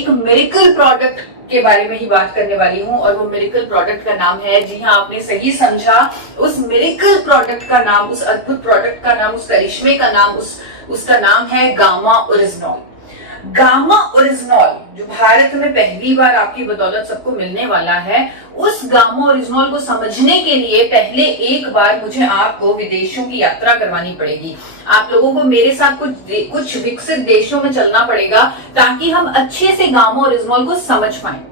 एक miracle product के बारे में ही बात करने वाली हूँ और वो मिरेकल प्रोडक्ट का नाम है, जी हाँ आपने सही समझा, उस मिरेकल प्रोडक्ट का नाम, उस अद्भुत प्रोडक्ट का नाम, उस करिश्मे का नाम, उसका नाम है गामा ओरिजिनॉल। गामा ओरिजिनॉल जो भारत में पहली बार आपकी बदौलत सबको मिलने वाला है, उस गामा ओरिजिनॉल को समझने के लिए पहले एक बार मुझे आपको विदेशों की यात्रा करवानी पड़ेगी। आप लोगों को मेरे साथ कुछ विकसित देशों में चलना पड़ेगा ताकि हम अच्छे से गामा ओरिजिनॉल को समझ पाए।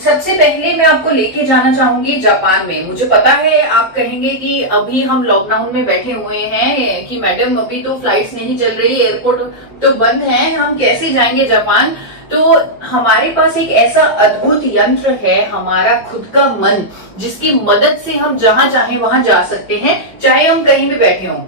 सबसे पहले मैं आपको लेके जाना चाहूंगी जापान में। मुझे पता है आप कहेंगे कि अभी हम लॉकडाउन में बैठे हुए हैं कि मैडम अभी तो फ्लाइट्स नहीं चल रही, एयरपोर्ट तो बंद है, हम कैसे जाएंगे जापान। तो हमारे पास एक ऐसा अद्भुत यंत्र है, हमारा खुद का मन, जिसकी मदद से हम जहां चाहे वहां जा सकते हैं, चाहे हम कहीं भी बैठे हों।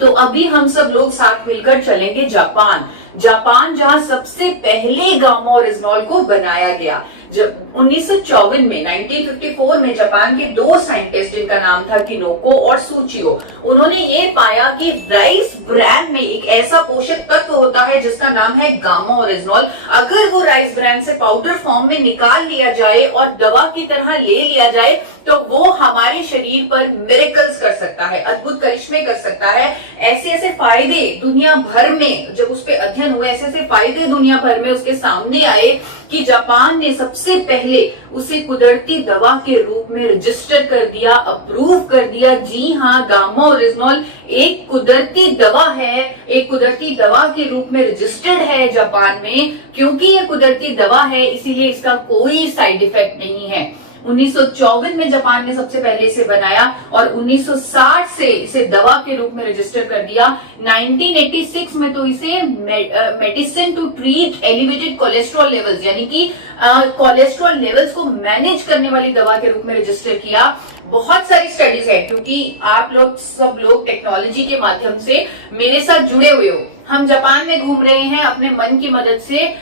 तो अभी हम सब लोग साथ मिलकर चलेंगे जापान। जापान जहां सबसे पहले गामा ओरिजिनॉल को बनाया गया। जब 1954 में 1954 में जापान के दो साइंटिस्ट, जिनका नाम था किनोको और सूचियो, उन्होंने ये पाया कि राइस ब्रैन में एक ऐसा पोषक तत्व होता है जिसका नाम है गामा ओरिजिनॉल। अगर वो राइस ब्रैन से पाउडर फॉर्म में निकाल लिया जाए और दवा की तरह ले लिया जाए तो वो हमारे शरीर पर मिरेकल्स कर सकता है, अद्भुत करिश्मे कर सकता है। ऐसे ऐसे फायदे दुनिया भर में, जब उस पर अध्ययन हुए, ऐसे ऐसे फायदे दुनिया भर में उसके सामने आए कि जापान ने सबसे पहले उसे कुदरती दवा के रूप में रजिस्टर कर दिया, अप्रूव कर दिया। जी हाँ, गामा ओरिजिनॉल एक कुदरती दवा है, एक कुदरती दवा के रूप में रजिस्टर्ड है जापान में। क्योंकि ये कुदरती दवा है इसीलिए इसका कोई साइड इफेक्ट नहीं है। 1954 में जापान ने सबसे पहले इसे बनाया और 1960 से इसे दवा के रूप में रजिस्टर कर दिया। 1986 में तो इसे medicine to treat elevated cholesterol levels, यानी कि कोलेस्ट्रॉल लेवल्स को मैनेज करने वाली दवा के रूप में रजिस्टर किया। बहुत सारी स्टडीज है, क्योंकि आप लोग सब लोग टेक्नोलॉजी के माध्यम से मेरे साथ जुड़े हुए हो। हम जापान में घूम रहे हैं अपने मन की मदद से।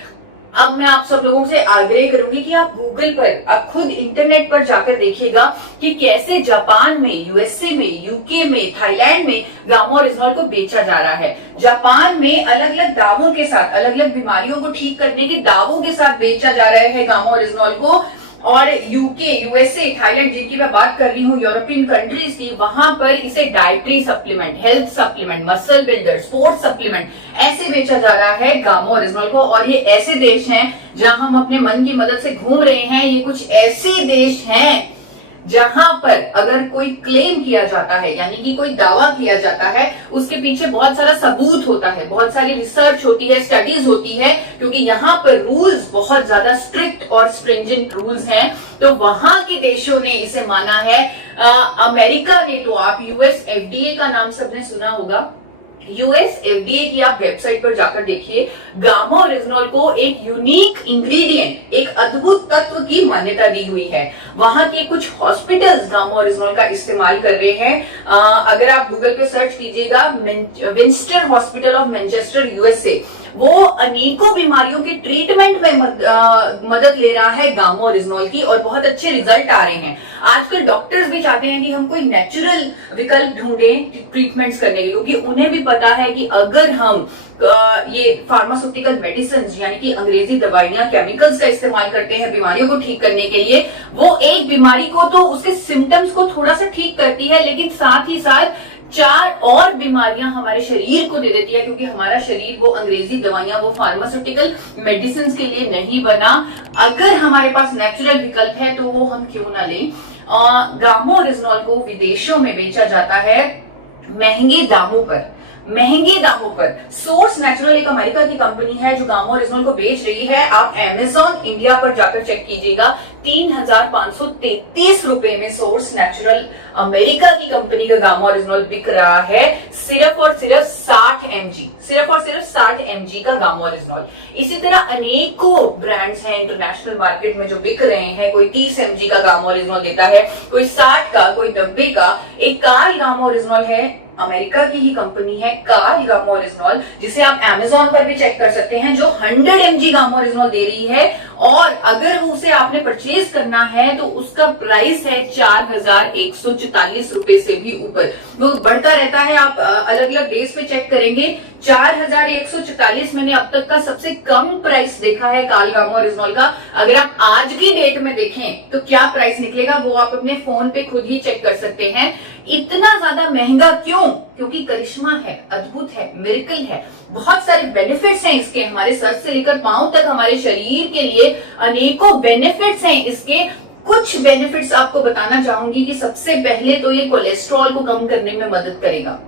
अब मैं आप सब लोगों से आग्रह करूंगी कि आप गूगल पर, आप खुद इंटरनेट पर जाकर देखिएगा कि कैसे जापान में, यूएसए में, यूके में, थाईलैंड में गामा ओरिजिनॉल को बेचा जा रहा है। जापान में अलग अलग दावों के साथ, अलग अलग बीमारियों को ठीक करने के दावों के साथ बेचा जा रहा है गामा ओरिजिनॉल को। और यूके, यूएसए, थाईलैंड, जिनकी मैं बात कर रही हूँ, यूरोपियन कंट्रीज की, वहां पर इसे dietary supplement, health supplement, muscle builder, sports supplement ऐसे बेचा जा रहा है गामा ओरिजिनॉल को। और ये ऐसे देश हैं जहां हम अपने मन की मदद से घूम रहे हैं। ये कुछ ऐसे देश हैं जहां पर अगर कोई क्लेम किया जाता है, यानी कि कोई दावा किया जाता है, उसके पीछे बहुत सारा सबूत होता है, बहुत सारी रिसर्च होती है, स्टडीज होती है, क्योंकि यहाँ पर रूल्स बहुत ज्यादा स्ट्रिक्ट और स्ट्रिंजेंट रूल्स हैं। तो वहां के देशों ने इसे माना है। अमेरिका ने तो, आप यूएस एफडीए का नाम सबने सुना होगा, यूएस एफडीए की आप वेबसाइट पर जाकर देखिए, गामा ओरिजिनॉल को एक यूनिक इंग्रेडिएंट, एक अद्भुत तत्व की मान्यता दी हुई है। वहां के कुछ हॉस्पिटल्स गामा ओरिजिनॉल का इस्तेमाल कर रहे हैं। अगर आप गूगल पे सर्च कीजिएगा, विंस्टर हॉस्पिटल ऑफ मैनचेस्टर यूएसए, वो अनेकों बीमारियों के ट्रीटमेंट में मदद ले रहा है गामा ओरिजिनॉल की, और बहुत अच्छे रिजल्ट आ रहे हैं। आजकल डॉक्टर्स भी चाहते हैं कि हम कोई नेचुरल विकल्प ढूंढें ट्रीटमेंट्स करने के, क्योंकि उन्हें भी पता है कि अगर हम ये फार्मास्यूटिकल मेडिसिन, यानी कि अंग्रेजी दवाइयां, केमिकल्स का इस्तेमाल करते हैं बीमारियों को ठीक करने के लिए, वो एक बीमारी को तो उसके सिम्टम्स को थोड़ा सा ठीक करती है, लेकिन साथ ही साथ 4 और बीमारियां हमारे शरीर को दे देती है, क्योंकि हमारा शरीर वो अंग्रेजी दवाइयां, वो फार्मास्यूटिकल मेडिसिन के लिए नहीं बना। अगर हमारे पास नेचुरल विकल्प है तो वो हम क्यों ना लें। गामा ओरिजिनॉल को विदेशों में बेचा जाता है महंगे दामों पर, महंगे दामों पर। सोर्स नेचुरल एक अमेरिका की कंपनी है जो गामा ओरिजिनॉल को बेच रही है। आप अमेज़न इंडिया पर जाकर चेक कीजिएगा, 3,533 रुपए में सोर्स नेचुरल अमेरिका की कंपनी का गामा ओरिजिनॉल बिक रहा है, सिर्फ और सिर्फ 60 mg, सिर्फ और सिर्फ 60 mg का गामा ओरिजिनॉल। इसी तरह अनेकों ब्रांड्स हैं इंटरनेशनल मार्केट में जो बिक रहे हैं। कोई 30 mg का गामा ओरिजिनॉल देता है, कोई 60 का, कोई 90 का। एक कार गामा ओरिजिनॉल है अमेरिका की ही कंपनी है कार्ल गामा ओरिजिनॉल, जिसे आप अमेजोन पर भी चेक कर सकते हैं, जो 100 mg गामा ओरिजिनॉल दे रही है। और अगर उसे आपने परचेज करना है तो उसका प्राइस है 4144 रुपए से भी ऊपर, वो बढ़ता रहता है। आप अलग अलग डेज पे चेक करेंगे। 4144 मैंने अब तक का सबसे कम प्राइस देखा है कार्ल गामा ओरिजिनॉल का। अगर आप आज की डेट में देखें तो क्या प्राइस निकलेगा वो आप अपने फोन पे खुद ही चेक कर सकते हैं। इतना ज्यादा महंगा क्यों? क्योंकि करिश्मा है, अद्भुत है, मिरेकल है, बहुत सारे बेनिफिट्स हैं इसके, हमारे सर से लेकर पांव तक हमारे शरीर के लिए अनेकों बेनिफिट्स हैं इसके। कुछ बेनिफिट्स आपको बताना चाहूंगी कि सबसे पहले तो ये कोलेस्ट्रॉल को कम करने में मदद करेगा।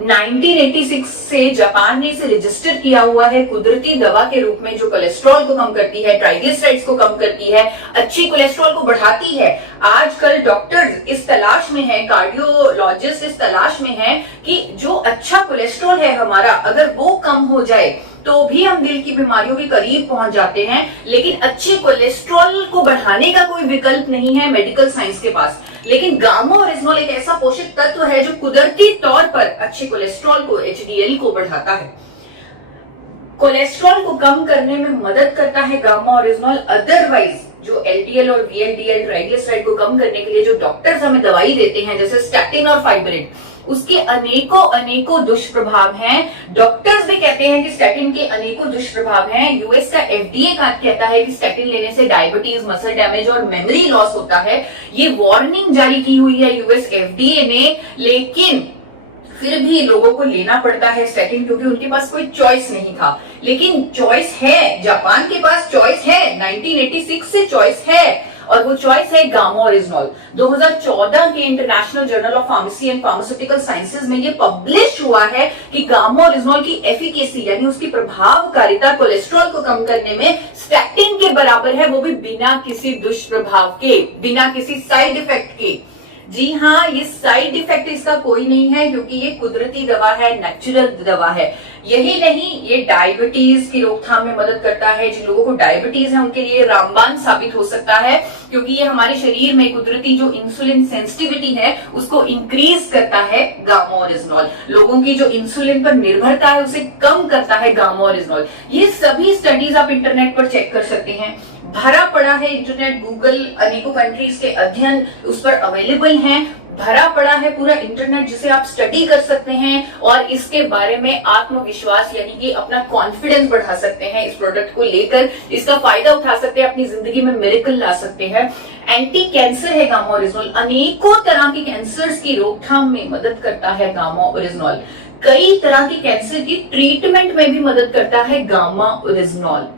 1986 से जापान ने इसे रजिस्टर किया हुआ है कुदरती दवा के रूप में, जो कोलेस्ट्रॉल को कम करती है, ट्राइग्लिसराइड्स को कम करती है, अच्छी कोलेस्ट्रॉल को बढ़ाती है। आजकल डॉक्टर्स इस तलाश में हैं, कार्डियोलॉजिस्ट इस तलाश में हैं कि जो अच्छा कोलेस्ट्रॉल है हमारा, अगर वो कम हो जाए तो भी हम दिल की बीमारियों के करीब पहुंच जाते हैं। लेकिन अच्छे कोलेस्ट्रॉल को बढ़ाने का कोई विकल्प नहीं है मेडिकल साइंस के पास। लेकिन गामा ओरिजिनॉल एक ऐसा पोषक तत्व है जो कुदरती तौर पर अच्छे कोलेस्ट्रॉल को, एचडीएल को बढ़ाता है, कोलेस्ट्रॉल को कम करने में मदद करता है गामा ओरिजिनॉल। अदरवाइज जो एलडीएल और वीएलडीएल ट्राइग्लिसराइड को कम करने के लिए जो डॉक्टर्स हमें दवाई देते हैं, जैसे स्टैटिन और फाइब्रिन, उसके अनेकों दुष्प्रभाव हैं। डॉक्टर्स भी कहते हैं कि स्टैटिन के अनेकों दुष्प्रभाव हैं। यूएस का एफडीए कहता है कि स्टैटिन लेने से डायबिटीज, मसल डैमेज और मेमोरी लॉस होता है। ये वार्निंग जारी की हुई है यूएस एफडीए ने, लेकिन फिर भी लोगों को लेना पड़ता है स्टैटिन, क्योंकि उनके पास कोई चॉइस नहीं था। लेकिन चॉइस है, जापान के पास चॉइस है, 1986 से चॉइस है, और वो चॉइस है गामा ओरिजिनॉल। 2014 के international journal of pharmacy and pharmaceutical sciences में ये पब्लिश हुआ है कि गामा ओरिजिनॉल की एफिकेसी यानी उसकी प्रभावकारिता कोलेस्ट्रॉल को कम करने में स्टैटिन के बराबर है, वो भी बिना किसी दुष्प्रभाव के, बिना किसी साइड इफेक्ट के। जी हाँ, ये साइड इफेक्ट इसका कोई नहीं है, क्योंकि ये कुदरती दवा है, नेचुरल दवा है। यही नहीं, ये डायबिटीज की रोकथाम में मदद करता है। जिन लोगों को डायबिटीज है उनके लिए रामबाण साबित हो सकता है, क्योंकि ये हमारे शरीर में कुदरती जो इंसुलिन सेंसिटिविटी है उसको इंक्रीज करता है गामा ओरिजिनॉल। लोगों की जो इंसुलिन पर निर्भरता है उसे कम करता है गामा ओरिजिनॉल। ये सभी स्टडीज आप इंटरनेट पर चेक कर सकते हैं, भरा पड़ा है इंटरनेट, गूगल, अनेकों कंट्रीज के अध्ययन उस पर अवेलेबल हैं, भरा पड़ा है पूरा इंटरनेट, जिसे आप स्टडी कर सकते हैं और इसके बारे में आत्मविश्वास यानी कि अपना कॉन्फिडेंस बढ़ा सकते हैं। इस प्रोडक्ट को लेकर इसका फायदा उठा सकते हैं, अपनी जिंदगी में मिरेकल ला सकते हैं। एंटी कैंसर है गामा ओरिजिनॉल, अनेकों तरह के कैंसर्स की रोकथाम में मदद करता है गामा ओरिजिनॉल। कई तरह के कैंसर की ट्रीटमेंट में भी मदद करता है गामा ओरिजिनॉल।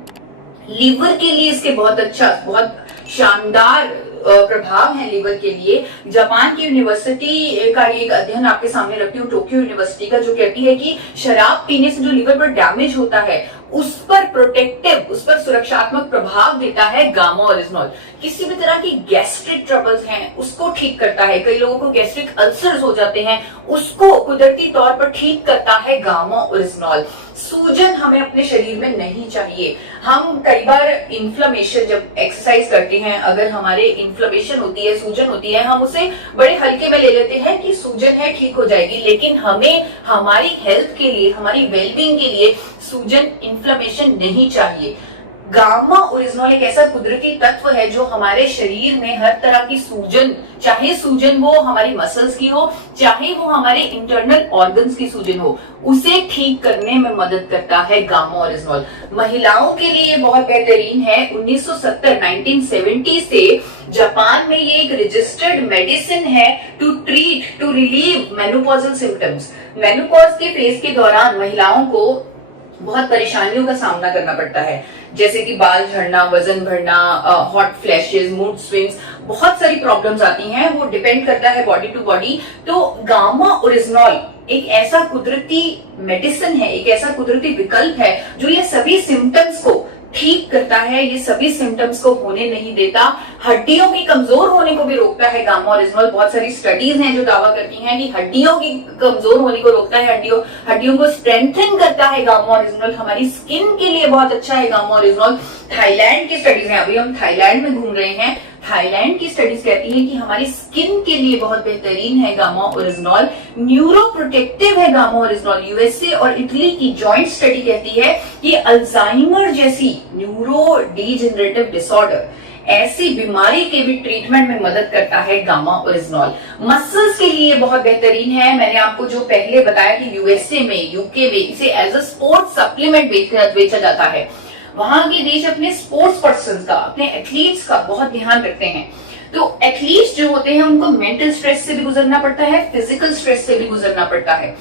लीवर के लिए इसके बहुत अच्छा, बहुत शानदार प्रभाव है लीवर के लिए। जापान की यूनिवर्सिटी का एक अध्ययन आपके सामने रखती हूँ, टोक्यो यूनिवर्सिटी का, जो कहती है कि शराब पीने से जो लीवर पर डैमेज होता है उस पर प्रोटेक्टिव, उस पर सुरक्षात्मक प्रभाव देता है गामा ओरिजिनॉल। किसी भी तरह की गैस्ट्रिक ट्रबल्स हैं उसको ठीक करता है। कई लोगों को गैस्ट्रिक अल्सर्स हो जाते हैं, उसको कुदरती तौर पर ठीक करता है गामा ओरिजिनॉल। सूजन हमें अपने शरीर में नहीं चाहिए। हम कई बार इन्फ्लेमेशन, जब एक्सरसाइज करते हैं, अगर हमारे इन्फ्लेमेशन होती है, सूजन होती है, हम उसे बड़े हल्के में ले लेते हैं कि सूजन है, ठीक हो जाएगी। लेकिन हमें हमारी हेल्थ के लिए, हमारी वेलबींग के लिए सूजन, इन्फ्लेमेशन नहीं चाहिए। गामा ओरिजिनॉल एक ऐसा कुदरती तत्व है जो हमारे शरीर में हर तरह की सूजन, चाहे सूजन वो हमारी मसल्स की हो, चाहे वो हमारे इंटरनल ऑर्गन्स की सूजन हो, उसे ठीक करने में मदद करता है गामा ओरिजिनॉल। महिलाओं के लिए बहुत बेहतरीन है। 1970 से जापान में ये एक रजिस्टर्ड मेडिसिन है to treat, to relieve menopausal symptoms. Menopause के फेज के दौरान महिलाओं को बहुत परेशानियों का सामना करना पड़ता है, जैसे कि बाल झड़ना, वजन बढ़ना, हॉट फ्लैशेस, मूड स्विंग्स, बहुत सारी प्रॉब्लम्स आती हैं। वो डिपेंड करता है बॉडी टू बॉडी। तो गामा ओरिजिनॉल एक ऐसा कुदरती मेडिसिन है, एक ऐसा कुदरती विकल्प है जो ये सभी सिम्टम्स को ठीक करता है, ये सभी सिम्टम्स को होने नहीं देता, हड्डियों के कमजोर होने को भी रोकता है गामा ओरिजिनॉल। बहुत सारी स्टडीज हैं जो दावा करती हैं कि हड्डियों की कमजोर होने को रोकता है, हड्डियों को स्ट्रेंथन करता है गामा ओरिजिनॉल। हमारी स्किन के लिए बहुत अच्छा है गामा ओरिजिनॉल। थाईलैंड की स्टडीज हैं, अभी हम थाईलैंड में घूम रहे हैं। थाईलैंड की स्टडीज कहती है कि हमारी स्किन के लिए बहुत बेहतरीन है गामा ओरिजिनॉल, न्यूरो प्रोटेक्टिव है गामा ओरिजिनॉल। यूएसए और इटली की जॉइंट स्टडी कहती है कि अल्जाइमर जैसी न्यूरो डीजेनरेटिव डिसऑर्डर, ऐसी बीमारी के भी ट्रीटमेंट में मदद करता है गामा ओरिजिनॉल। मसल्स के लिए बहुत बेहतरीन है। मैंने आपको जो पहले बताया कि यूएसए में, यूके में इसे एज अ स्पोर्ट्स सप्लीमेंट बेचा जाता है। वहां के देश अपने स्पोर्ट्स पर्सन का, अपने एथलीट्स का बहुत ध्यान रखते हैं। तो एथलीट्स जो होते हैं उनको मेंटल स्ट्रेस से भी गुजरना पड़ता है, फिजिकल स्ट्रेस से भी गुजरना पड़ता है।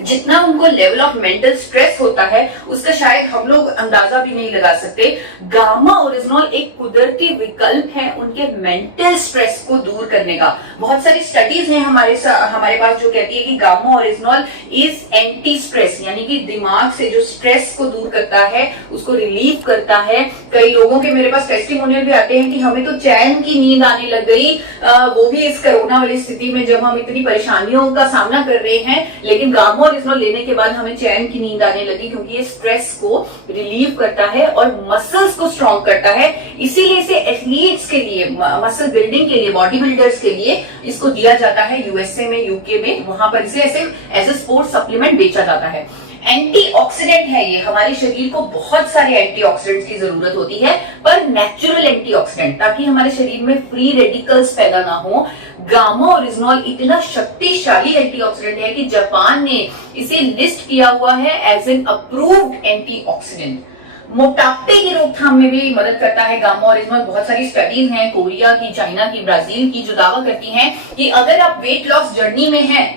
जितना उनको लेवल ऑफ मेंटल स्ट्रेस होता है उसका शायद हम लोग अंदाजा भी नहीं लगा सकते। गामा ओरिजिनॉल एक कुदरती विकल्प है उनके मेंटल स्ट्रेस को दूर करने का। बहुत सारी स्टडीज हैं हमारे पास जो कहती है कि gamma oryzanol is anti stress, यानी कि दिमाग से जो स्ट्रेस को दूर करता है, उसको रिलीव करता है। कई लोगों के मेरे पास टेस्टिमोनियल भी आते हैं कि हमें तो चैन की नींद आने लग गई, वो भी इस कोरोना वाली स्थिति में जब हम इतनी परेशानियों का सामना कर रहे हैं, लेकिन गामा ओरिजिनॉल लेने के बाद हमें चैन की नींद आने लगी, क्योंकि ये स्ट्रेस को रिलीव करता है और मसल्स को स्ट्रॉन्ग करता है। इसीलिए इसे एथलीट्स के लिए, मसल बिल्डिंग के लिए, बॉडी बिल्डर्स के लिए इसको दिया जाता है। यूएसए में, यूके में, वहां पर इसे ऐसे एज ए स्पोर्ट्स सप्लीमेंट बेचा जाता है। एंटीऑक्सीडेंट है ये, हमारे शरीर को बहुत सारे एंटीऑक्सीडेंट्स की जरूरत होती है, पर नेचुरल एंटीऑक्सीडेंट, ताकि हमारे शरीर में फ्री रेडिकल्स पैदा ना हो। गामा ओरिजिनॉल इतना शक्तिशाली एंटीऑक्सीडेंट है कि जापान ने इसे लिस्ट किया हुआ है एज एन अप्रूव्ड एंटीऑक्सीडेंट। मोटापे की रोकथाम में भी मदद करता है गामा ओरिजिनॉल। बहुत सारी स्टडीज हैं कोरिया की, चाइना की, ब्राजील की, जो दावा करती हैं कि अगर आप वेट लॉस जर्नी में हैं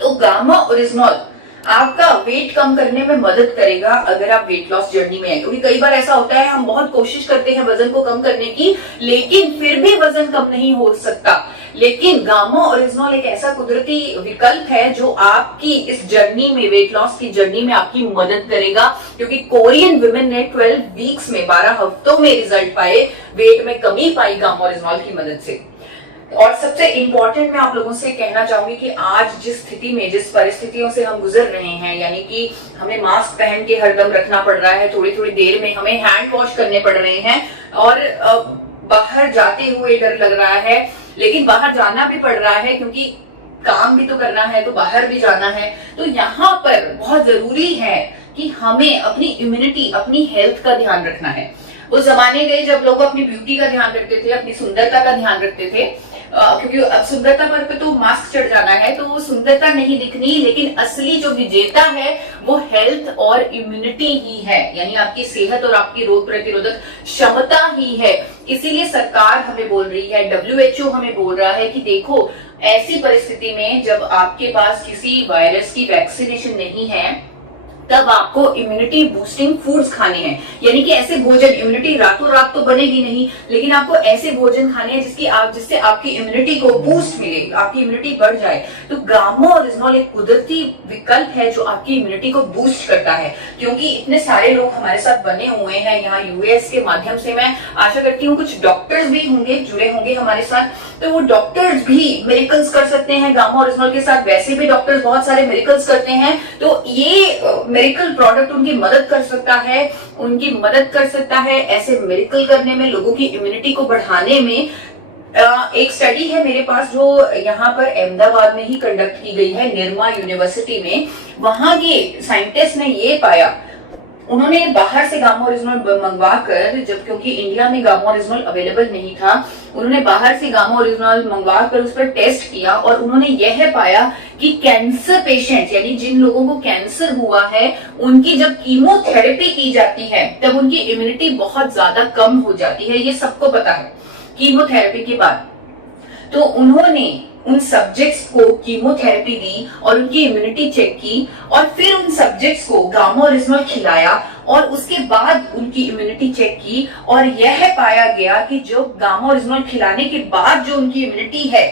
तो गामा ओरिजिनॉल आपका वेट कम करने में मदद करेगा। अगर आप वेट लॉस जर्नी में हैं, क्योंकि कई बार ऐसा होता है हम बहुत कोशिश करते हैं वजन को कम करने की, लेकिन फिर भी वजन कम नहीं हो सकता। लेकिन गामा ओरिजिनॉल एक ऐसा कुदरती विकल्प है जो आपकी इस जर्नी में, वेट लॉस की जर्नी में आपकी मदद करेगा। क्योंकि कोरियन वुमेन ने 12 वीक्स में, 12 हफ्तों में रिजल्ट पाए, वेट में कमी पाई गामा ओरिजिनॉल की मदद से। और सबसे इंपॉर्टेंट मैं आप लोगों से कहना चाहूंगी कि आज जिस स्थिति में, जिस परिस्थितियों से हम गुजर रहे हैं, यानी कि हमें मास्क पहन के हरदम रखना पड़ रहा है, थोड़ी थोड़ी देर में हमें हैंड वॉश करने पड़ रहे हैं, और बाहर जाते हुए डर लग रहा है, लेकिन बाहर जाना भी पड़ रहा है क्योंकि काम भी तो करना है, तो बाहर भी जाना है। तो यहाँ पर बहुत जरूरी है कि हमें अपनी इम्यूनिटी, अपनी हेल्थ का ध्यान रखना है। वो जमाने गए जब लोग अपनी ब्यूटी का ध्यान रखते थे, अपनी सुंदरता का ध्यान रखते थे, क्योंकि अब सुंदरता पर तो मास्क चढ़ जाना है, तो वो सुंदरता नहीं दिखनी। लेकिन असली जो विजेता है वो हेल्थ और इम्यूनिटी ही है, यानी आपकी सेहत और आपकी रोग प्रतिरोधक क्षमता ही है। इसीलिए सरकार हमें बोल रही है, WHO हमें बोल रहा है कि देखो, ऐसी परिस्थिति में जब आपके पास किसी वायरस की वैक्सीनेशन नहीं है, तब आपको इम्यूनिटी बूस्टिंग फूड्स खाने हैं। यानी कि ऐसे भोजन, इम्यूनिटी रातों रात तो बनेगी नहीं, लेकिन आपको ऐसे भोजन खाने हैं जिससे आपकी इम्यूनिटी को बूस्ट मिले, आपकी इम्यूनिटी बढ़ जाए। तो गामा ओरिजिनॉल एक कुदरती विकल्प है जो आपकी इम्यूनिटी को बूस्ट करता है। क्योंकि इतने सारे लोग हमारे साथ बने हुए हैं यहाँ यूएस के माध्यम से, मैं आशा करती हूँ कुछ डॉक्टर्स भी होंगे, जुड़े होंगे हमारे साथ, तो वो डॉक्टर्स भी मिरेकल्स कर सकते हैं गामा ओरिजिनॉल के साथ। वैसे भी डॉक्टर्स बहुत सारे मिरेकल्स करते हैं, तो ये मिरेकल प्रोडक्ट उनकी मदद कर सकता है, ऐसे मिरेकल करने में, लोगों की इम्यूनिटी को बढ़ाने में। एक स्टडी है मेरे पास जो यहाँ पर अहमदाबाद में ही कंडक्ट की गई है, निर्मा यूनिवर्सिटी में। वहां के साइंटिस्ट ने ये पाया, उन्होंने बाहर से गामा ओरिजिनॉल मंगवाकर, जब क्योंकि इंडिया में गामा ओरिजिनॉल अवेलेबल नहीं था, उन्होंने बाहर से गामा ओरिजिनॉल मंगवाकर उस पर टेस्ट किया, और उन्होंने यह पाया कि कैंसर पेशेंट, यानी जिन लोगों को कैंसर हुआ है, उनकी जब कीमोथेरेपी की जाती है तब उनकी इम्यूनिटी बहुत ज्यादा कम हो जाती है। ये सबको पता है कीमोथेरेपी के बाद। तो उन्होंने उन सब्जेक्ट्स को कीमोथेरेपी दी और उनकी इम्यूनिटी चेक की, और फिर उन सब्जेक्ट्स को गामा ओरिजिनॉल खिलाया और उसके बाद उनकी इम्यूनिटी चेक की, और यह पाया गया कि जो गामा ओरिजिनॉल खिलाने के बाद जो उनकी इम्यूनिटी है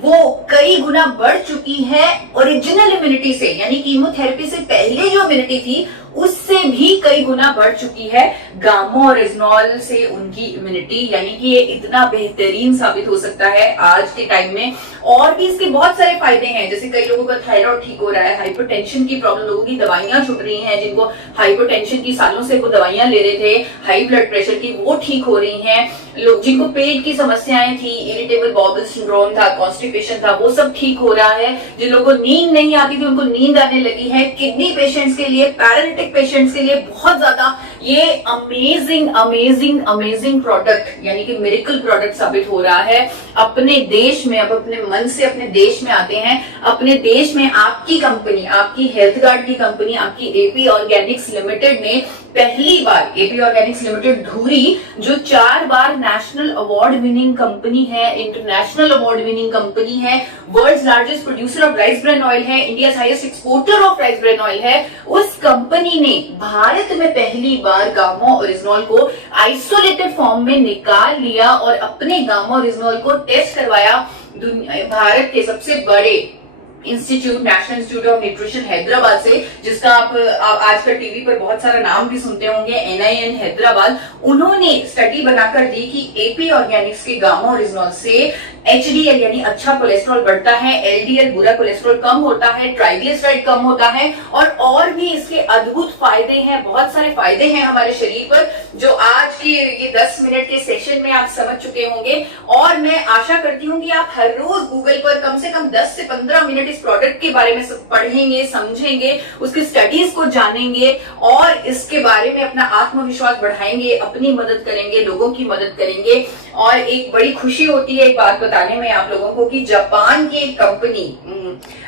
वो कई गुना बढ़ चुकी है ओरिजिनल इम्यूनिटी से। यानी कीमोथेरेपी से पहले जो इम्यूनिटी थी उससे भी कई गुना बढ़ चुकी है गामोरेजिनॉल से उनकी इम्यूनिटी, यानी कि ये इतना बेहतरीन साबित हो सकता है आज के टाइम में। और भी इसके बहुत सारे फायदे हैं, जैसे कई लोगों का थायराइड ठीक हो रहा है, हाइपरटेंशन की प्रॉब्लम, लोगों की दवाइयां छूट रही हैं, जिनको हाइपरटेंशन की सालों से वो दवाइयां ले रहे थे, हाई ब्लड प्रेशर की, वो ठीक हो रही हैं। लोग जिनको पेट की समस्याएं थी, इरिटेबल बाउल सिंड्रोम था, कॉन्स्टिपेशन था, वो सब ठीक हो रहा है। जिन लोगों को नींद नहीं आती थी उनको नींद आने लगी है। किडनी पेशेंट्स के लिए, पैरालिटिक पेशेंट्स के लिए बहुत ज्यादा ये अमेजिंग अमेजिंग अमेजिंग प्रोडक्ट यानी कि मिरेकल प्रोडक्ट साबित हो रहा है अपने देश में। अब अपने मन से अपने देश में आते हैं। अपने देश में आपकी कंपनी, आपकी हेल्थ गार्ड की कंपनी, आपकी एपी ऑर्गेनिक्स लिमिटेड ने पहली बार, एपी ऑर्गेनिक्स लिमिटेड धुरी, जो 4 बार नेशनल अवार्ड विनिंग कंपनी है, इंटरनेशनल अवार्ड विनिंग कंपनी है, world's largest producer of rice bran oil है, India highest exporter of rice bran oil है, उस कंपनी ने भारत में पहली बार गामोरेजिनॉल को आइसोलेटेड फॉर्म में निकाल लिया और अपने गामोरेजिनॉल को टेस्ट करवाया भारत के सबसे बड़े institute, national institute of nutrition Hyderabad से, जिसका आप आजकल टीवी पर बहुत सारा नाम भी सुनते होंगे, NIN हैदराबाद। उन्होंने स्टडी बनाकर दी कि एपी ऑर्गेनिक्स के गामोरेजिनॉल से HDL यानी अच्छा कोलेस्ट्रॉल बढ़ता है, LDL बुरा कोलेस्ट्रॉल कम होता है, ट्राइग्लिसराइड कम होता है, और भी इसके अद्भुत फायदे हैं, बहुत सारे फायदे हैं हमारे शरीर पर, जो आज की ये 10 मिनट के सेशन में आप समझ चुके होंगे। और मैं आशा करती हूँ कि आप हर रोज गूगल पर कम से कम 10 से 15 मिनट इस प्रोडक्ट के बारे में पढ़ेंगे, समझेंगे, उसकी स्टडीज को जानेंगे और इसके बारे में अपना आत्मविश्वास बढ़ाएंगे, अपनी मदद करेंगे, लोगों की मदद करेंगे। और एक बड़ी खुशी होती है एक बात बताने में आप लोगों को कि जापान की एक कंपनी,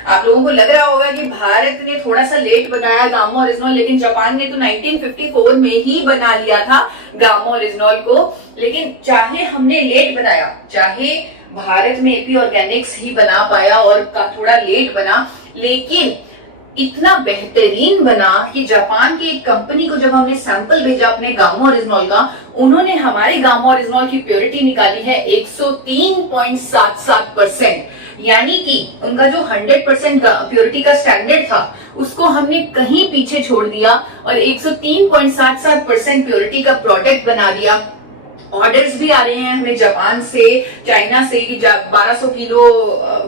आप लोगों को लग रहा होगा कि भारत ने थोड़ा सा लेट बनाया गामोरेजिनॉल, लेकिन जापान ने तो 1954 में ही बना लिया था गामोरेजिनॉल को। लेकिन चाहे हमने लेट बनाया, चाहे भारत में एपी ऑर्गेनिक्स ही बना पाया और थोड़ा लेट बना, लेकिन इतना बेहतरीन बना कि जापान की एक कंपनी को जब हमने सैंपल भेजा अपने गामोरेजिनॉल का, उन्होंने हमारे गामोरेजिनॉल की प्योरिटी निकाली है 103.77%, यानी कि उनका जो 100% प्योरिटी का स्टैंडर्ड था उसको हमने कहीं पीछे छोड़ दिया और 103.77% प्योरिटी का प्रोडक्ट बना दिया। ऑर्डर्स भी आ रहे हैं हमें जापान से, चाइना से कि 1200 किलो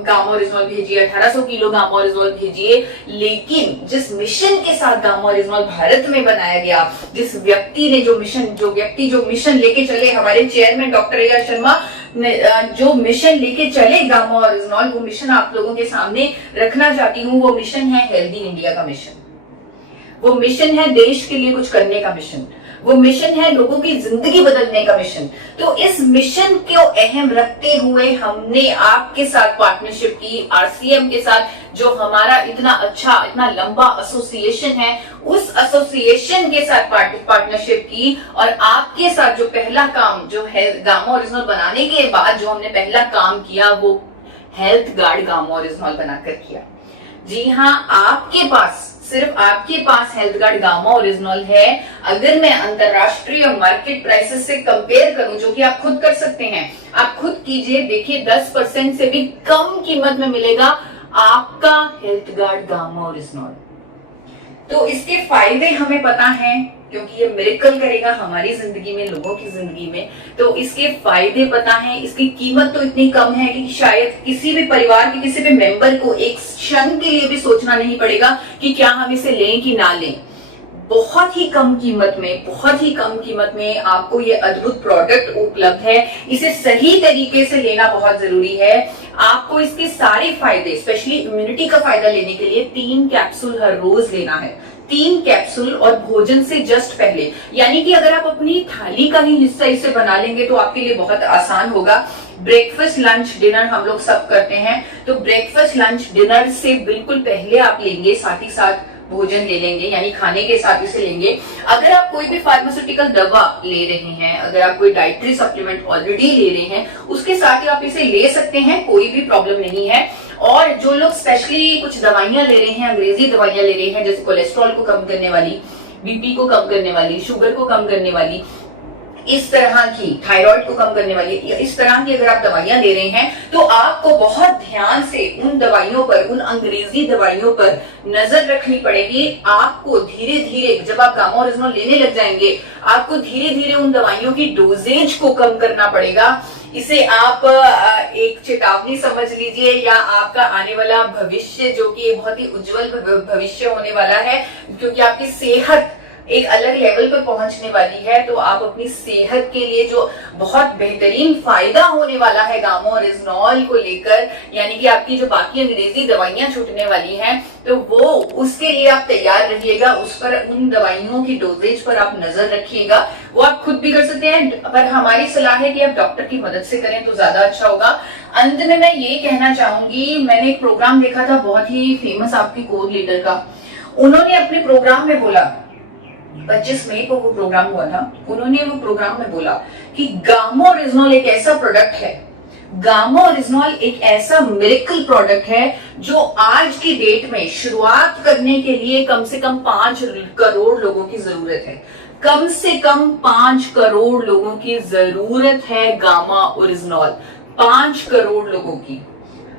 गामोरेजिनॉल भेजिए, 1800 किलो गामोरेजिनॉल भेजिए। लेकिन जिस मिशन के साथ गामोरेजिनॉल भारत में बनाया गया, जिस व्यक्ति ने जो मिशन लेके चले, हमारे चेयरमैन डॉक्टर A.R. शर्मा जो मिशन लेके चले गामोरेजिनॉल, वो मिशन आप लोगों के सामने रखना चाहती हूँ। वो मिशन है हेल्दी इंडिया का मिशन, वो मिशन है देश के लिए कुछ करने का मिशन, वो मिशन है लोगों की जिंदगी बदलने का मिशन। तो इस मिशन को अहम रखते हुए हमने आपके साथ पार्टनरशिप की, RCM के साथ, जो हमारा इतना अच्छा, इतना लंबा एसोसिएशन है, उस एसोसिएशन के साथ पार्टनरशिप की। और आपके साथ जो पहला काम, जो है गामोरेजिनॉल बनाने के बाद जो हमने पहला काम किया, वो हेल्थ गार्ड गामोरेजिनॉल बनाकर किया। जी हाँ, आपके पास, सिर्फ आपके पास हेल्थ गार्ड गामोरेजिनॉल है। अगर मैं अंतरराष्ट्रीय मार्केट प्राइसेस से कंपेयर करूं, जो कि आप खुद कर सकते हैं, आप खुद कीजिए, देखिए 10% से भी कम कीमत में मिलेगा आपका हेल्थ गार्ड गामोरेजिनॉल। तो इसके फायदे हमें पता हैं, क्योंकि ये मिरेकल करेगा हमारी जिंदगी में, लोगों की जिंदगी में। तो इसके फायदे पता है, इसकी कीमत तो इतनी कम है कि शायद किसी भी परिवार के किसी भी मेंबर को एक क्षण के लिए भी सोचना नहीं पड़ेगा कि क्या हम इसे लें कि ना लें। बहुत ही कम कीमत में, बहुत ही कम कीमत में आपको ये अद्भुत प्रोडक्ट उपलब्ध है। इसे सही तरीके से लेना बहुत जरूरी है। आपको इसके सारे फायदे, स्पेशली इम्यूनिटी का फायदा लेने के लिए 3 कैप्सूल हर रोज लेना है, 3 कैप्सूल, और भोजन से जस्ट पहले। यानी कि अगर आप अपनी थाली का ही हिस्सा इसे बना लेंगे तो आपके लिए बहुत आसान होगा। ब्रेकफास्ट, लंच, डिनर हम लोग सब करते हैं, तो ब्रेकफास्ट, लंच, डिनर से बिल्कुल पहले आप लेंगे, साथ ही साथ भोजन ले लेंगे, यानी खाने के साथ इसे लेंगे। अगर आप कोई भी फार्मास्यूटिकल दवा ले रहे हैं, अगर आप कोई डाइटरी सप्लीमेंट ऑलरेडी ले रहे हैं, उसके साथ ही आप इसे ले सकते हैं, कोई भी प्रॉब्लम नहीं है। और जो लोग स्पेशली कुछ दवाइयां ले रहे हैं, अंग्रेजी दवाइयां ले रहे हैं, जैसे कोलेस्ट्रॉल को कम करने वाली, BP को कम करने वाली, शुगर को कम करने वाली, इस तरह की थायराइड को कम करने वाली या इस तरह की अगर आप दवाइयां ले रहे हैं तो आपको बहुत ध्यान से उन दवाइयों पर, उन अंग्रेजी दवाइयों पर नजर रखनी पड़ेगी। आपको धीरे धीरे जब आप गामा ओरिजिनल लेने लग जाएंगे, आपको धीरे धीरे उन दवाइयों की डोजेज को कम करना पड़ेगा। इसे आप एक चेतावनी समझ लीजिए या आपका आने वाला भविष्य जो कि बहुत ही उज्जवल भविष्य होने वाला है, क्योंकि आपकी सेहत एक अलग लेवल पर पहुंचने वाली है। तो आप अपनी सेहत के लिए जो बहुत बेहतरीन फायदा होने वाला है गामा ओरिजिनॉल को लेकर, यानी कि आपकी जो बाकी अंग्रेजी दवाइयां छूटने वाली हैं, तो वो उसके लिए आप तैयार रहिएगा। उस पर, उन दवाइयों की डोजेज पर आप नजर रखिएगा। वो आप खुद भी कर सकते हैं, पर हमारी सलाह है कि आप डॉक्टर की मदद से करें तो ज्यादा अच्छा होगा। अंत में मैं ये कहना चाहूंगी, मैंने एक प्रोग्राम देखा था बहुत ही फेमस आपके कोर लीडर का। उन्होंने अपने प्रोग्राम में बोला, 25 मई को वो प्रोग्राम हुआ था, उन्होंने वो प्रोग्राम में बोला कि गामा ओरिजिनॉल एक ऐसा प्रोडक्ट है, गामा ओरिजिनॉल एक ऐसा मिरेकल प्रोडक्ट है जो आज की डेट में शुरुआत करने के लिए कम से कम 5 करोड़ लोगों की जरूरत है। कम से कम 5 करोड़ लोगों की जरूरत है गामा ओरिजिनॉल, 5 करोड़ लोगों की।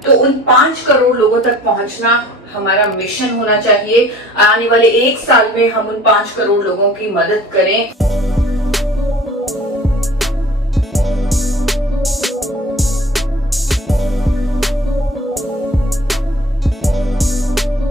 तो उन 5 करोड़ लोगों तक पहुंचना हमारा मिशन होना चाहिए। आने वाले 1 साल में हम उन 5 करोड़ लोगों की मदद करें।